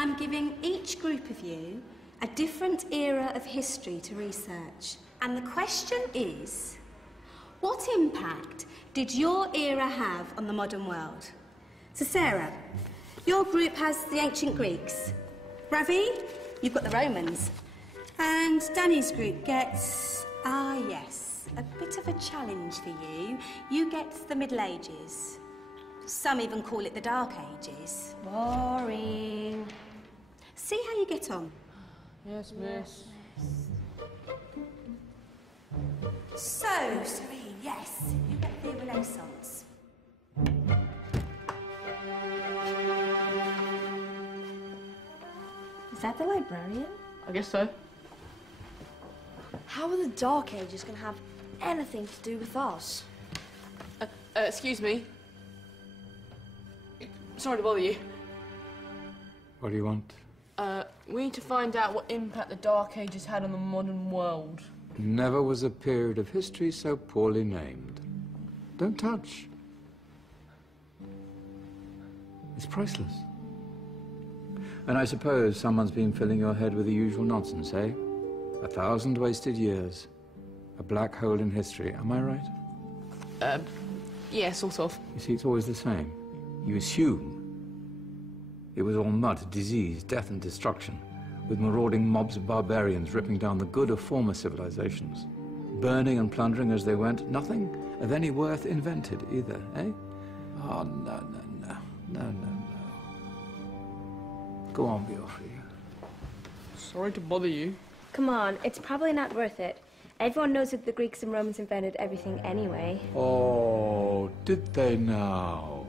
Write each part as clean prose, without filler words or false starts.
I'm giving each group of you a different era of history to research. And the question is, what impact did your era have on the modern world? So Sarah, your group has the ancient Greeks. Ravi, you've got the Romans. And Danny's group gets, yes, a bit of a challenge for you. You get the Middle Ages. Some even call it the Dark Ages. Boring. See how you get on. Yes, miss. So, Serene, yes, you get the Renaissance. Is that the librarian? I guess so. How are the Dark Ages going to have anything to do with us? Excuse me. Sorry to bother you. What do you want? We need to find out what impact the Dark Ages had on the modern world. Never was a period of history so poorly named. Don't touch. It's priceless. And I suppose someone's been filling your head with the usual nonsense, eh? 1,000 wasted years. A black hole in history, am I right? Yeah, sort of. You see, it's always the same. You assume it was all mud, disease, death and destruction, with marauding mobs of barbarians ripping down the good of former civilizations, burning and plundering as they went. Nothing of any worth invented either, eh? Oh, no. Go on, Beofrey. Sorry to bother you. Come on, it's probably not worth it. Everyone knows that the Greeks and Romans invented everything anyway. Oh, did they now?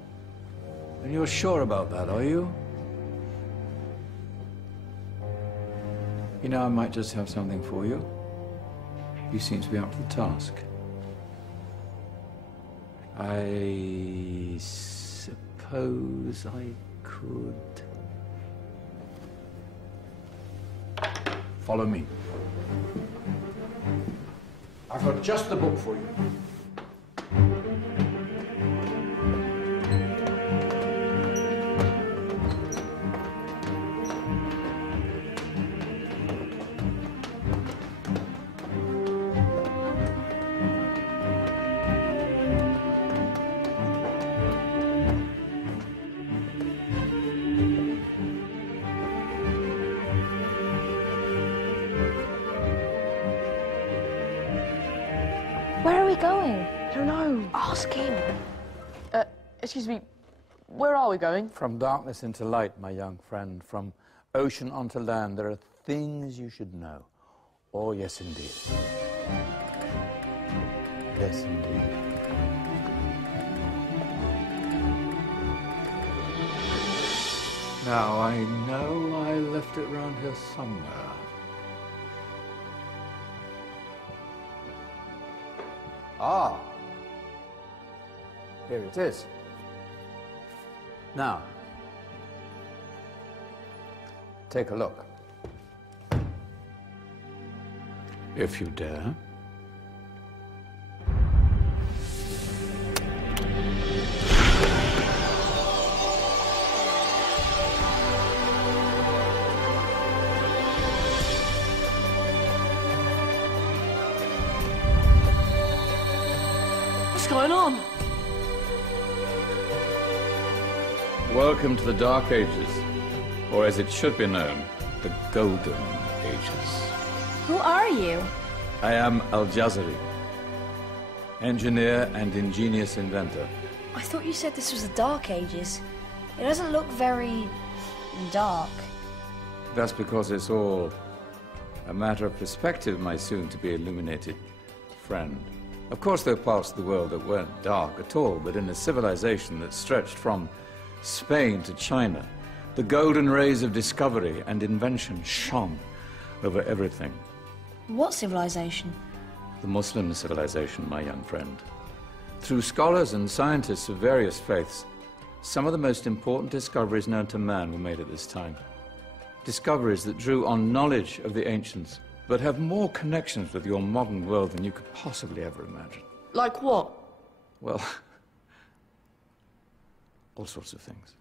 And you're sure about that, are you? You know, I might just have something for you. You seem to be up to the task. I suppose I could... Follow me. I've got just the book for you. Where are we going? I don't know. Ask him. Excuse me. Where are we going? From darkness into light, my young friend. From ocean onto land, there are things you should know. Oh, yes, indeed. Yes, indeed. Now, I know I left it round here somewhere. Ah, here it is. Now, take a look. If you dare. What's going on? Welcome to the Dark Ages, or as it should be known, the Golden Ages. Who are you? I am Al-Jazari, engineer and ingenious inventor. I thought you said this was the Dark Ages. It doesn't look very dark. That's because it's all a matter of perspective, my soon-to-be illuminated friend. Of course, there are parts of the world that weren't dark at all, but in a civilization that stretched from Spain to China, the golden rays of discovery and invention shone over everything. What civilization? The Muslim civilization, my young friend. Through scholars and scientists of various faiths, some of the most important discoveries known to man were made at this time. Discoveries that drew on knowledge of the ancients, but have more connections with your modern world than you could possibly ever imagine. Like what? Well, all sorts of things.